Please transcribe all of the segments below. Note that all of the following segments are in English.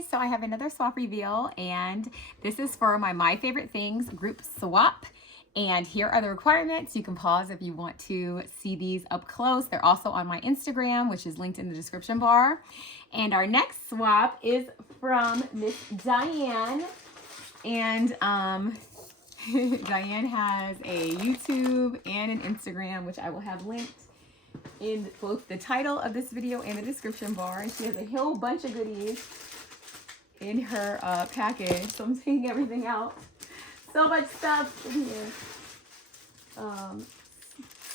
guys, so I have another swap reveal, and this is for my favorite things group swap. And here are the requirements. You can pause if you want to see these up close. They're also on my Instagram, which is linked in the description bar. And our next swap is from Miss Diane. And Diane has a YouTube and an Instagram, which I will have linked in both the title of this video and the description bar. And she has a whole bunch of goodies in her package. So I'm taking everything out. So much stuff in here.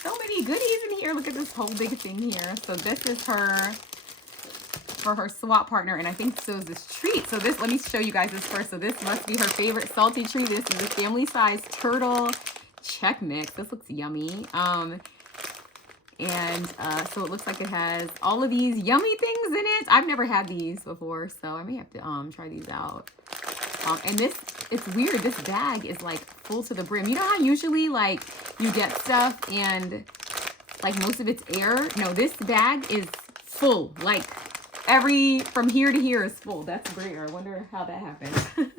So many goodies in here. Look at this whole big thing here. So this is her, for her swap partner, and I think so is this treat. So this, let me show you guys this first. So this must be her favorite salty treat. This is a family-sized turtle check mix. This looks yummy. So it looks like it has all of these yummy things in it. I've never had these before, so I may have to try these out. And this, it's weird, this bag is like full to the brim. You know how usually like you get stuff and like most of it's air? No, this bag is full. Like from here to here is full. That's rare. I wonder how that happened.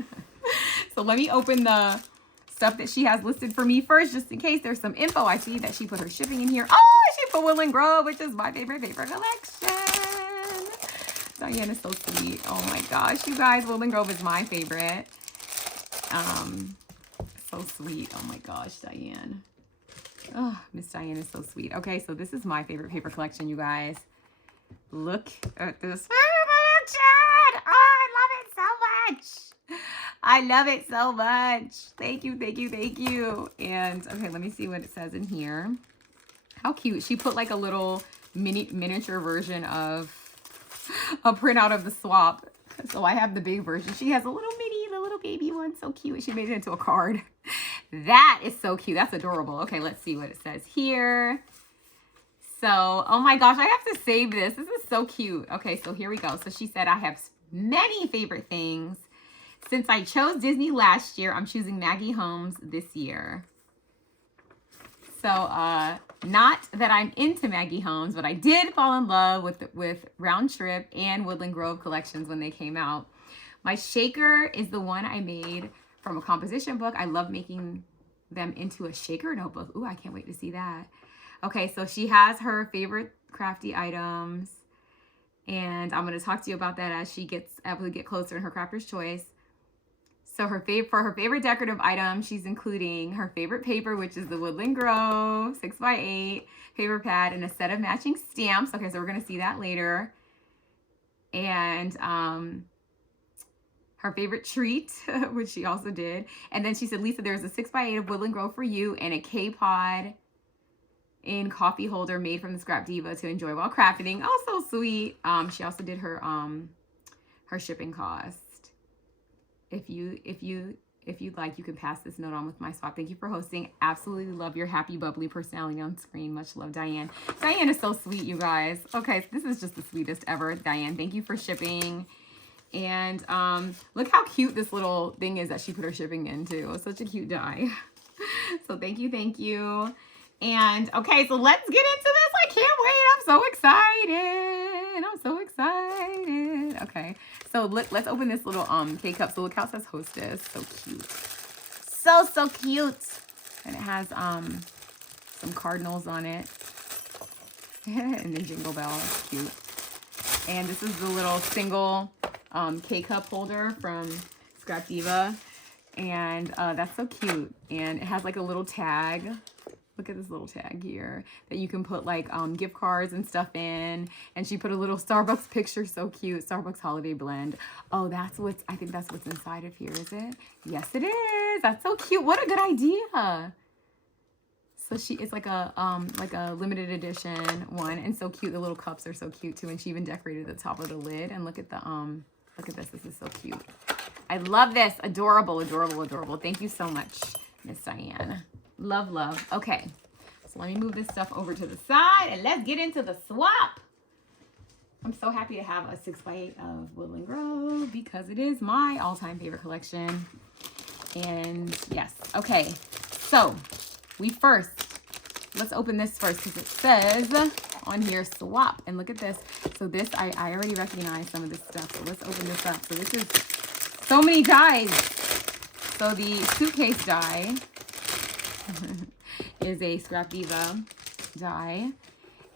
So let me open the stuff that she has listed for me first, just in case there's some info. I see that she put her shipping in here. Oh, she put Woodland Grove, which is my favorite collection. Diane is so sweet. Oh my gosh, you guys, Woodland Grove is my favorite. So sweet. Oh my gosh, Diane. Oh, Miss Diane is so sweet. Okay, so this is my favorite paper collection, you guys. Look at this collection. Oh, I love it so much. I love it so much. Thank you, thank you, thank you. And okay, let me see what it says in here. How cute. She put like a little miniature version of a printout of the swap. So I have the big version. She has a little mini, the little baby one. So cute. She made it into a card. That is so cute. That's adorable. Okay, let's see what it says here. So, oh my gosh, I have to save this. This is so cute. Okay, so here we go. So she said, I have many favorite things. Since I chose Disney last year, I'm choosing Maggie Holmes this year. So, not that I'm into Maggie Holmes, but I did fall in love with Round Trip and Woodland Grove collections when they came out. My shaker is the one I made from a composition book. I love making them into a shaker notebook. Ooh, I can't wait to see that. Okay, so she has her favorite crafty items, and I'm going to talk to you about that as she gets able to get closer in her crafter's choice. So for her favorite decorative item, she's including her favorite paper, which is the Woodland Grove 6x8 paper pad and a set of matching stamps. Okay, so we're going to see that later. And her favorite treat, which she also did. And then she said, Lisa, there's a 6x8 of Woodland Grove for you and a K-Pod in coffee holder made from the Scrap Diva to enjoy while crafting. Oh, so sweet. She also did her shipping cost. If you'd like, you can pass this note on with my swap. Thank you for hosting. Absolutely love your happy, bubbly personality on screen. Much love, Diane. Diane is so sweet, you guys. Okay, this is just the sweetest ever. Diane, thank you for shipping. And look how cute this little thing is that she put her shipping into. It's such a cute die. So thank you, thank you. And okay, so let's get into this. I can't wait. I'm so excited. I'm so excited. Okay, so let's open this little K-cup. So look how it says Hostess. So cute. So cute. And it has some cardinals on it. And the jingle bells. Cute. And this is the little single K-cup holder from Scrap Diva. And that's so cute. And it has like a little tag. Look at this little tag here that you can put like gift cards and stuff in. And she put a little Starbucks picture. So cute. Starbucks holiday blend. Oh, I think that's what's inside of here, is it? Yes, it is. That's so cute. What a good idea. So it's like a limited edition one. And so cute. The little cups are so cute too. And she even decorated the top of the lid. And look at this. This is so cute. I love this. Adorable, adorable, adorable. Thank you so much, Miss Diane. Love, love. Okay, so let me move this stuff over to the side and let's get into the swap. I'm so happy to have a 6x8 of Woodland Grove because it is my all-time favorite collection. And yes, okay, so let's open this first because it says on here, swap. And look at this. So this, I already recognize some of this stuff. So let's open this up. So this is so many dies. So the suitcase die is a Scrap Diva die.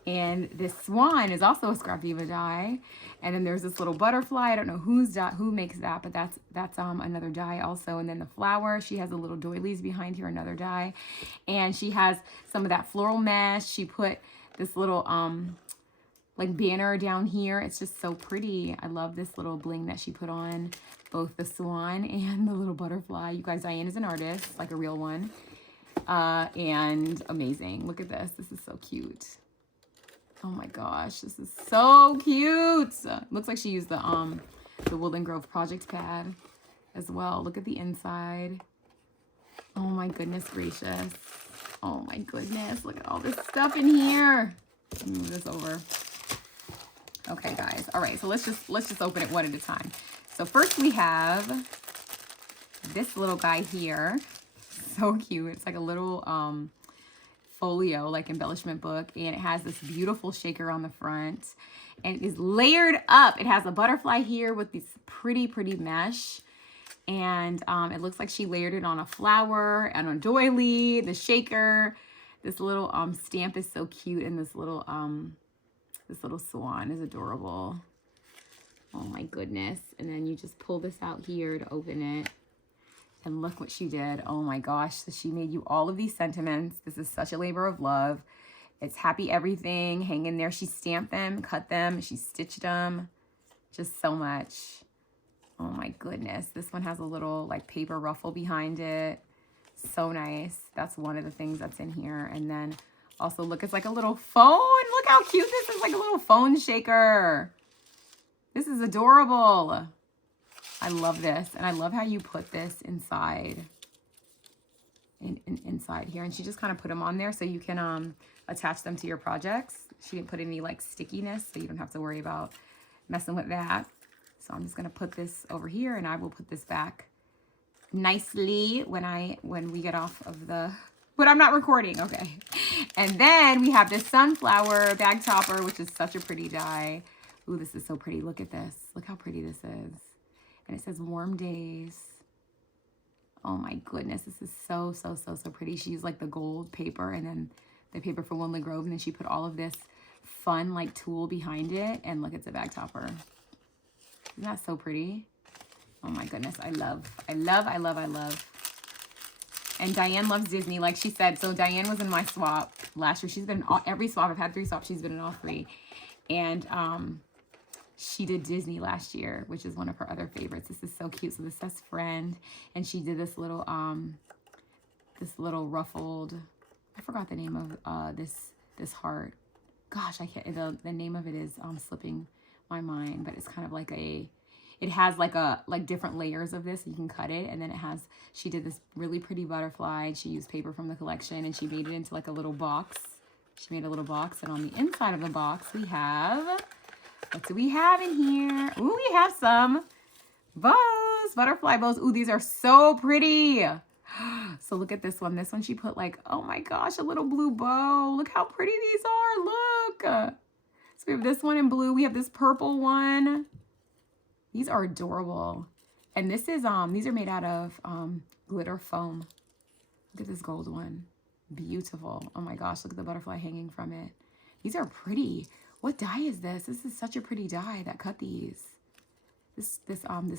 And this swan is also a Scrap Diva die. And then there's this little butterfly. I don't know who makes that, but that's another die also. And then the flower, she has a little doilies behind here, another die. And she has some of that floral mesh. She put this little like banner down here. It's just so pretty. I love this little bling that she put on both the swan and the little butterfly. You guys, Diane is an artist, like a real one. And amazing. Look at this. This is so cute. Oh my gosh, this is so cute. Looks like she used the Woodland Grove project pad as well. Look at the inside. Oh my goodness gracious. Oh my goodness, look at all this stuff in here. Move this over. Okay, guys. All right, so let's just open it one at a time. So first we have this little guy here. So cute. It's like a little folio, like embellishment book, and it has this beautiful shaker on the front, and it is layered up. It has a butterfly here with this pretty mesh, and it looks like she layered it on a flower and a doily, the shaker. This little stamp is so cute, and this little swan is adorable. Oh my goodness. And then you just pull this out here to open it. And look what she did. Oh my gosh. So she made you all of these sentiments. This is such a labor of love. It's happy everything. Hang in there. She stamped them, cut them. She stitched them. Just so much. Oh my goodness. This one has a little like paper ruffle behind it. So nice. That's one of the things that's in here. And then also look, it's like a little phone. Look how cute this is. Like a little phone shaker. This is adorable. I love this, and I love how you put this inside here, and she just kind of put them on there so you can attach them to your projects. She didn't put any like stickiness, so you don't have to worry about messing with that. So I'm just gonna put this over here, and I will put this back nicely when we get off of the, but I'm not recording, okay. And then we have this sunflower bag topper, which is such a pretty die. Ooh, this is so pretty. Look at this. Look how pretty this is. And it says warm days. Oh my goodness, this is so pretty. She used like the gold paper and then the paper for Woodland Grove, and then she put all of this fun like tulle behind it. And look, it's a bag topper. Isn't that so pretty? Oh my goodness, I love. And Diane loves Disney, like she said. So Diane was in my swap last year. She's been in every swap. I've had 3 swaps. She's been in all 3. And she did Disney last year, which is one of her other favorites. This is so cute. So this says friend, and she did this little ruffled, I forgot the name of this heart. Gosh, I can't, the name of it is slipping my mind, but it's kind of like it has like different layers of this. You can cut it, and then she did this really pretty butterfly, and she used paper from the collection, and she made it into like a little box. She made a little box, and on the inside of the box we have, what do we have in here? Ooh, we have some bows, butterfly bows. Ooh, these are so pretty. So look at this one. This one she put like, oh my gosh, a little blue bow. Look how pretty these are. Look. So we have this one in blue. We have this purple one. These are adorable. And this is these are made out of glitter foam. Look at this gold one. Beautiful. Oh my gosh, look at the butterfly hanging from it. These are pretty. What die is this? This is such a pretty die that cut these. This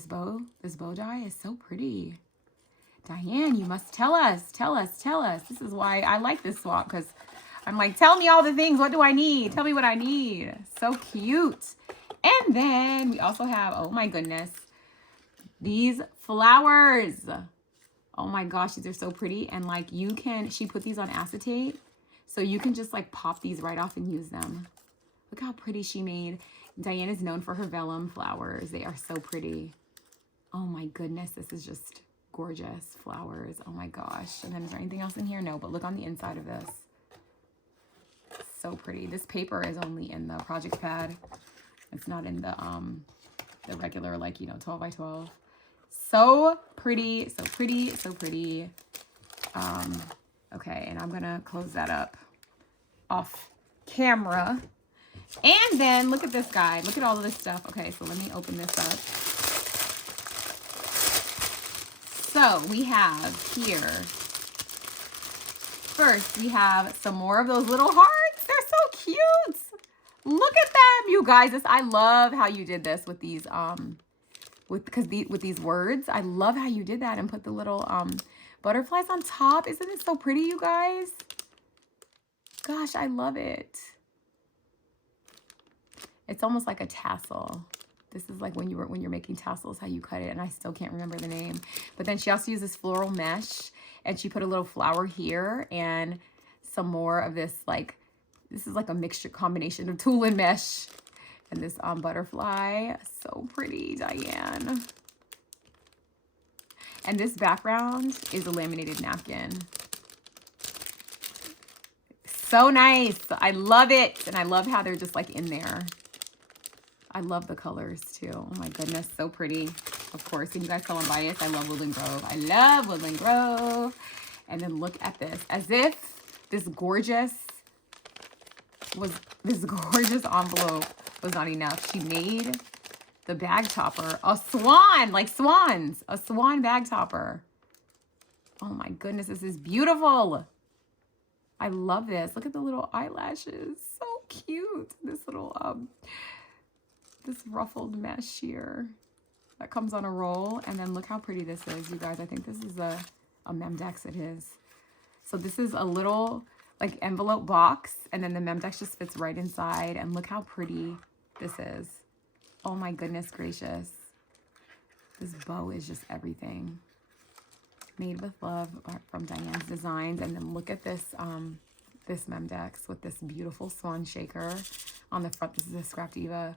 bow die is so pretty. Diane, you must tell us. This is why I like this swap, because I'm like, tell me all the things. What do I need? Tell me what I need. So cute. And then we also have, oh my goodness, these flowers. Oh my gosh, these are so pretty. And like she put these on acetate, so you can just like pop these right off and use them. Look how pretty she made. Diane is known for her vellum flowers. They are so pretty. Oh my goodness, this is just gorgeous flowers. Oh my gosh. And then is there anything else in here? No, but look on the inside of this. So pretty. This paper is only in the project pad. It's not in the regular, like, 12 by 12. So pretty, so pretty, so pretty. Okay, and I'm gonna close that up off camera. And then look at this guy. Look at all of this stuff. Okay, so let me open this up. So we have here, first we have some more of those little hearts. They're so cute. Look at them, you guys. I love how you did this with these with these words. I love how you did that and put the little butterflies on top. Isn't it so pretty, you guys? Gosh, I love it. It's almost like a tassel. This is like when you're making tassels, how you cut it, and I still can't remember the name. But then she also used this floral mesh, and she put a little flower here and some more of this, like, this is like a mixture combination of tulle and mesh. And this butterfly, so pretty, Diane. And this background is a laminated napkin. So nice. I love it. And I love how they're just like in there. I love the colors too. Oh my goodness, so pretty. Of course, and you guys saw I'm biased. I love Woodland Grove. I love Woodland Grove. And then look at this. As if this gorgeous envelope was not enough. She made the bag topper a swan, like swans, a swan bag topper. Oh my goodness, this is beautiful. I love this. Look at the little eyelashes. So cute. This little, this ruffled mesh here that comes on a roll. And then look how pretty this is, you guys. I think this is a Memdex it is. So this is a little like envelope box, and then the Memdex just fits right inside. And look how pretty this is. Oh my goodness gracious. This bow is just everything. Made with love from Diane's Designs. And then look at this this Memdex with this beautiful swan shaker on the front. This is a Scrap Diva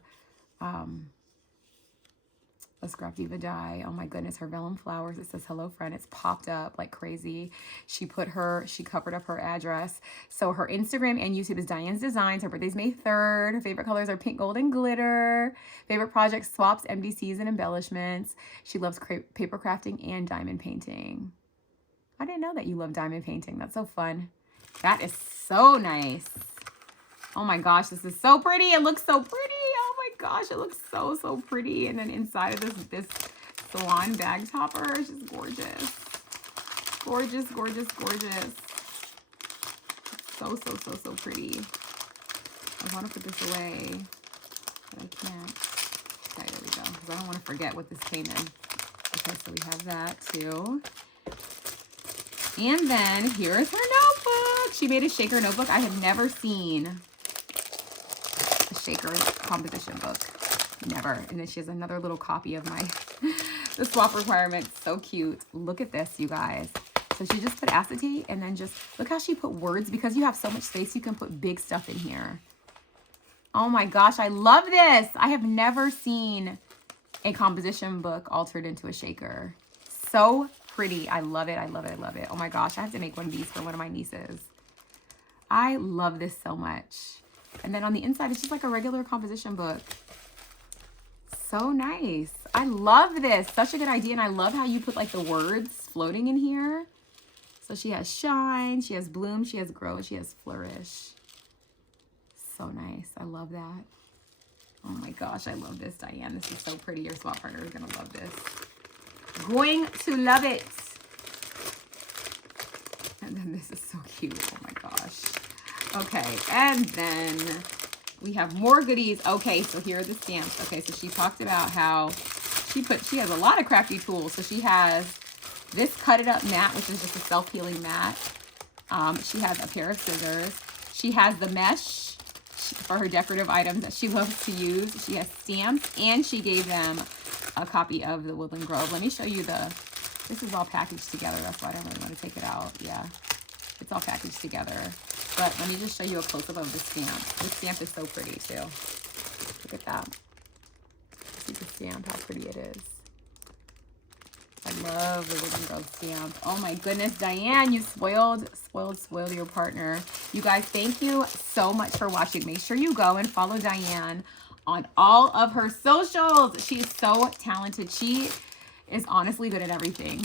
die. Oh my goodness, her vellum flowers. It says hello friend. It's popped up like crazy. She covered up her address. So her Instagram and YouTube is Diane's Designs. Her birthday's May 3rd. Her favorite colors are pink, gold, and glitter. Favorite projects, swaps, MDCs, and embellishments. She loves paper crafting and diamond painting. I didn't know that you love diamond painting. That's so fun. That is so nice. Oh my gosh, this is so pretty. It looks so pretty. Oh my gosh, it looks so, so pretty. And then inside of this swan bag topper is just gorgeous. Gorgeous, gorgeous, gorgeous. So, so, so, so pretty. I want to put this away, but I can't. Okay, there we go. Because I don't want to forget what this came in. Okay, so we have that too. And then here's her notebook. She made a shaker notebook. I have never seen a shaker composition book. Never. And then she has another little copy of the swap requirements. So cute. Look at this, you guys. So she just put acetate, and then just look how she put words. Because you have so much space, you can put big stuff in here. Oh my gosh, I love this. I have never seen a composition book altered into a shaker. So pretty. I love it. I love it. I love it. Oh my gosh, I have to make one of these for one of my nieces. I love this so much. And then on the inside, it's just like a regular composition book. So nice. I love this. Such a good idea. And I love how you put like the words floating in here. So she has shine, she has bloom, she has grow, she has flourish. So nice. I love that. Oh my gosh, I love this, Diane. This is so pretty. Your swap partner is going to love this. Going to love it. And then this is so cute. Oh my gosh. Okay, and then we have more goodies. Okay, so here are the stamps. Okay, so she talked about how she has a lot of crafty tools. So she has this cut it up mat, which is just a self-healing mat. She has a pair of scissors. She has the mesh for her decorative items that she loves to use. She has stamps, and she gave them a copy of the Woodland Grove. Let me show you this is all packaged together. That's why I don't really want to take it out. Yeah, it's all packaged together. But let me just show you a close-up of the stamp. This stamp is so pretty too. Look at that. See the stamp, how pretty it is. I love the Woodland Grove stamp. Oh my goodness, Diane, you spoiled your partner. You guys, thank you so much for watching. Make sure you go and follow Diane on all of her socials. She's so talented. She is honestly good at everything.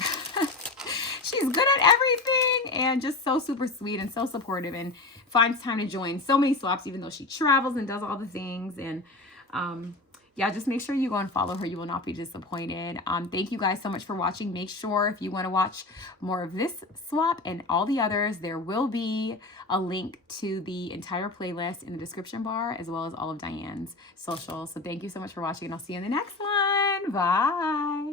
She's good at everything and just so super sweet and so supportive and finds time to join so many swaps, even though she travels and does all the things. And yeah, just make sure you go and follow her. You will not be disappointed. Thank you guys so much for watching. Make sure if you want to watch more of this swap and all the others, there will be a link to the entire playlist in the description bar, as well as all of Diane's socials. So thank you so much for watching, and I'll see you in the next one. Bye.